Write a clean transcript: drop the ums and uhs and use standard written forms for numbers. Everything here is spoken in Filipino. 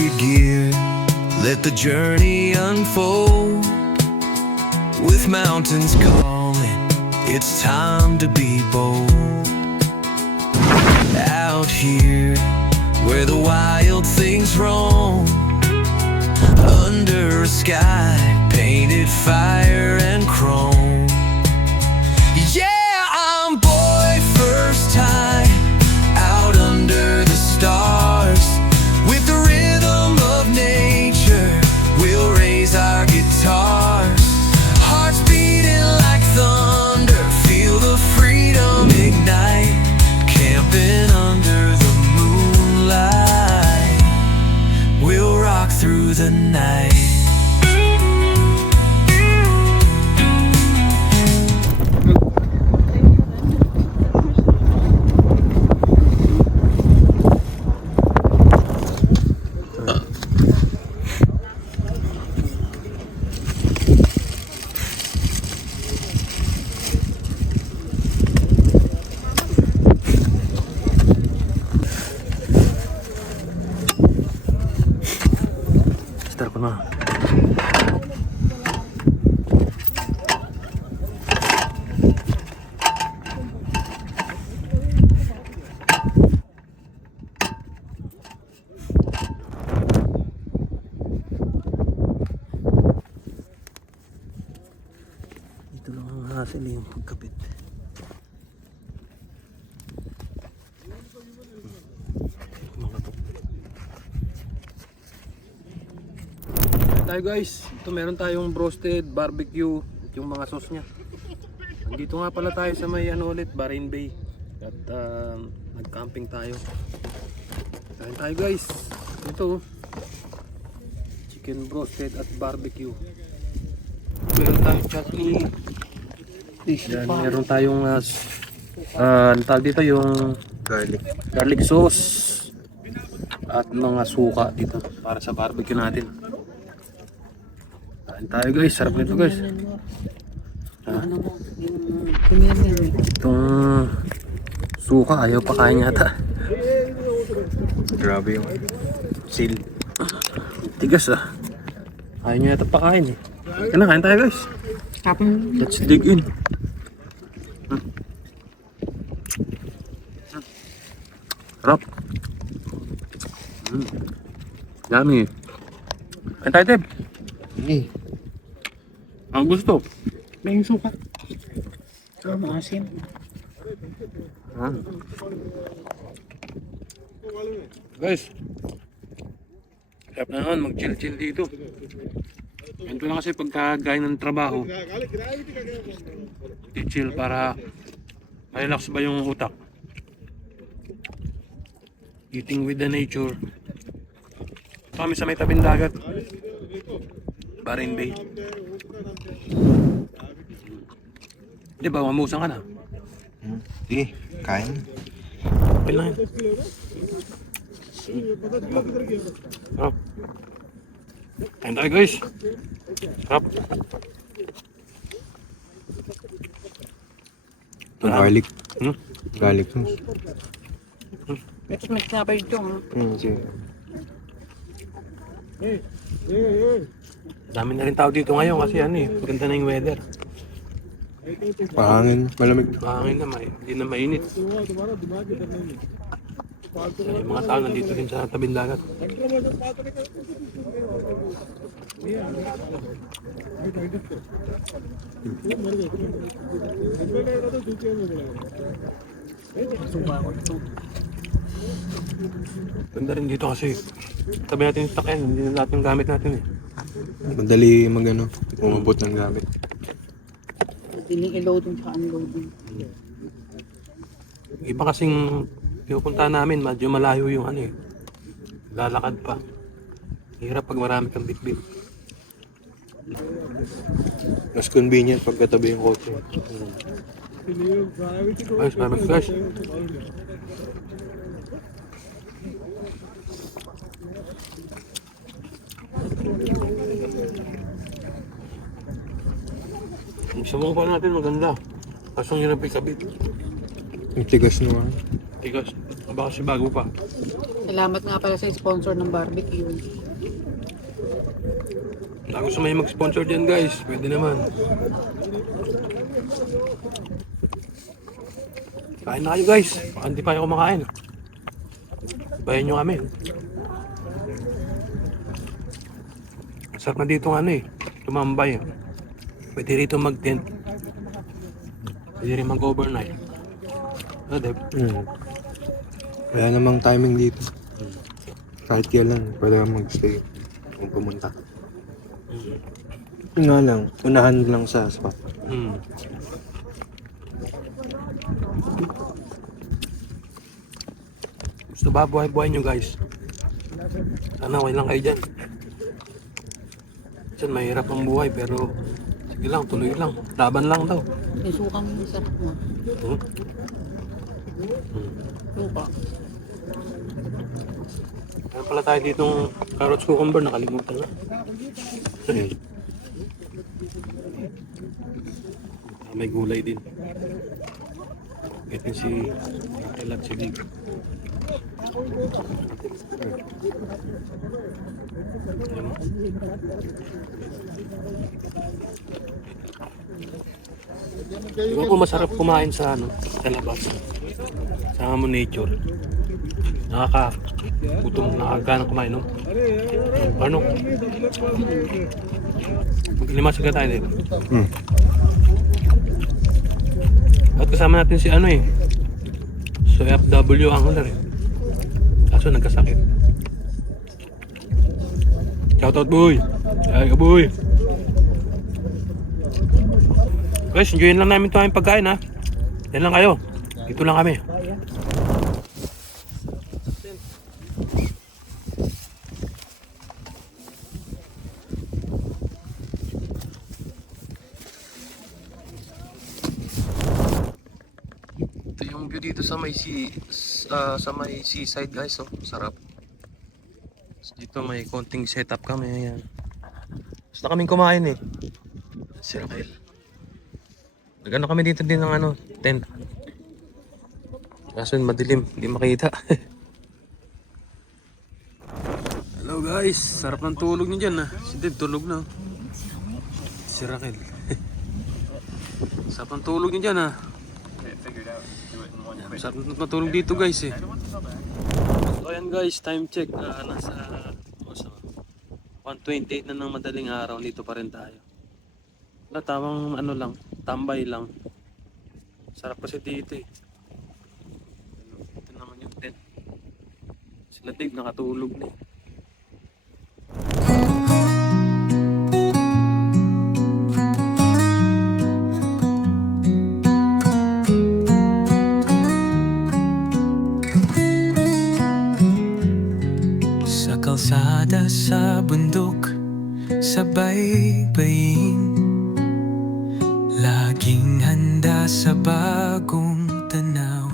your gear. Let the journey unfold. With mountains calling, it's time to be bold. Out here, where the wild things roam, under a sky painted fire and chrome. Yeah, I'm boy first time out under the stars. With the rhythm of nature, we'll raise our guitars. Hearts beating like thunder, feel the freedom ignite. Camping under the moonlight, we'll rock through the night. Start ko na. Dito lang ang hassle yung pagkapit. Tayo guys, ito meron tayong roasted barbecue at yung mga sauce nya. Nandito nga pala tayo sa may ulit, Barin Bay. At nag-camping tayo. Kain tayo guys. Ito chicken roasted at barbecue. Meron tayong chutney. Yan, meron tayong tawag dito yung garlic sauce at mga suka dito para sa barbecue natin. Kain tayo guys, sarap nito guys. Itong suka ayaw pa kain yata. Grabe yung seal. Tigas ayaw niya yata pa kain eh. Kain tayo guys. Let's dig in. Sarap. Yummy. Kain tayo Deb. Ang gusto. May yung suka. Maasim. Guys, sarap na naman mag-chill-chill dito. Ganito lang kasi pagkagaya ng trabaho, i-chill para relax ba yung utak. Eating with the nature. Kami sa may tabing dagat, Barin Bay. Di ba, mamusang ka na? Sige, kain. Okay lang yun. Sarap. Kain tayo guys. Sarap. Garlic. Garlic. Mix na pa ito. Sige. Dami na rin tao dito ngayon kasi maganda na yung weather. Pahangin, malamig. Mahangin na, hindi na mainit. Yung mga tao nandito rin sa tabing dagat. Ganda rin dito kasi tabi natin yung sakyan, hindi na natin gamit natin eh. Madali umabot ng gamit. I-loading sa unloading. Iba kasing pinupunta namin, medyo malayo yung lalakad pa. Hirap pag marami kang bitbit. Mas convenient pagkatabi yung kotse. Guys, maraming guys. Yung sumungpa natin maganda. Kaso hirap ikabit. Yung tigas naman. Tigas. Baka kasi bago pa. Salamat nga pala sa sponsor ng barbecue. Kung gusto may mag-sponsor dyan guys, pwede naman. Kain na kayo guys. Baka hindi pa kayo kumakain. Bayan nyo kami. Sarap na dito ano eh. Tumambay. Pwede rito mag-tent. Pwede rin mag-overnight. Deb. Wala namang timing dito. Kahit kailan, pwede kang mag-stay kung pumunta. Yun nga lang, unahan lang sa spot. Gusto ba buhay-buhay nyo guys? Sana okay lang kayo dyan. Diyan mahirap ang buhay pero sige lang, tuloy lang. Laban lang daw. May sukang sarap mo. Suka. Meron pala tayo ditong carrots cucumber, nakalimutan na. May gulay din. Ito si Raquel at si Vic. Di ba po masarap kumain sa ano, sa labas? Sa mo nature. Nakaka-gutom, nakakagana kumain, no? Ano? Mag-limasig ka tayo dito. At kasama natin si ano eh. So FW Angler eh. Kaso nagkasakit. Shoutout boy! Ay ka boy! Guys, enjoyin lang namin ito aming pagkain ha. Yan lang kayo. Dito lang kami. Ito yung view dito sa may seaside guys, oh. Sarap. Dito may konting setup kami, ayan. Gusto na kaming kumain eh. Si Raquel. Nagano kami dito din ng ano, tent. Kaso madilim, hindi makita. Hello guys, sarap ng tulog niyo dyan ah. Si Deb tulog na. Si Raquel. Sarap ng tulog niyo dyan ah. Sarap ng matulog dito guys eh. So ayan guys, time check. Nasa 1:28 na ng madaling araw, dito pa rin tayo. Tawang ano lang, tambay lang. Sarap kasi dito eh. Ito naman yung tent. Sila Dave nakatulog na eh. Sa kalsada, sa bundok, sa baybayin, laging handa sa bagong tanaw.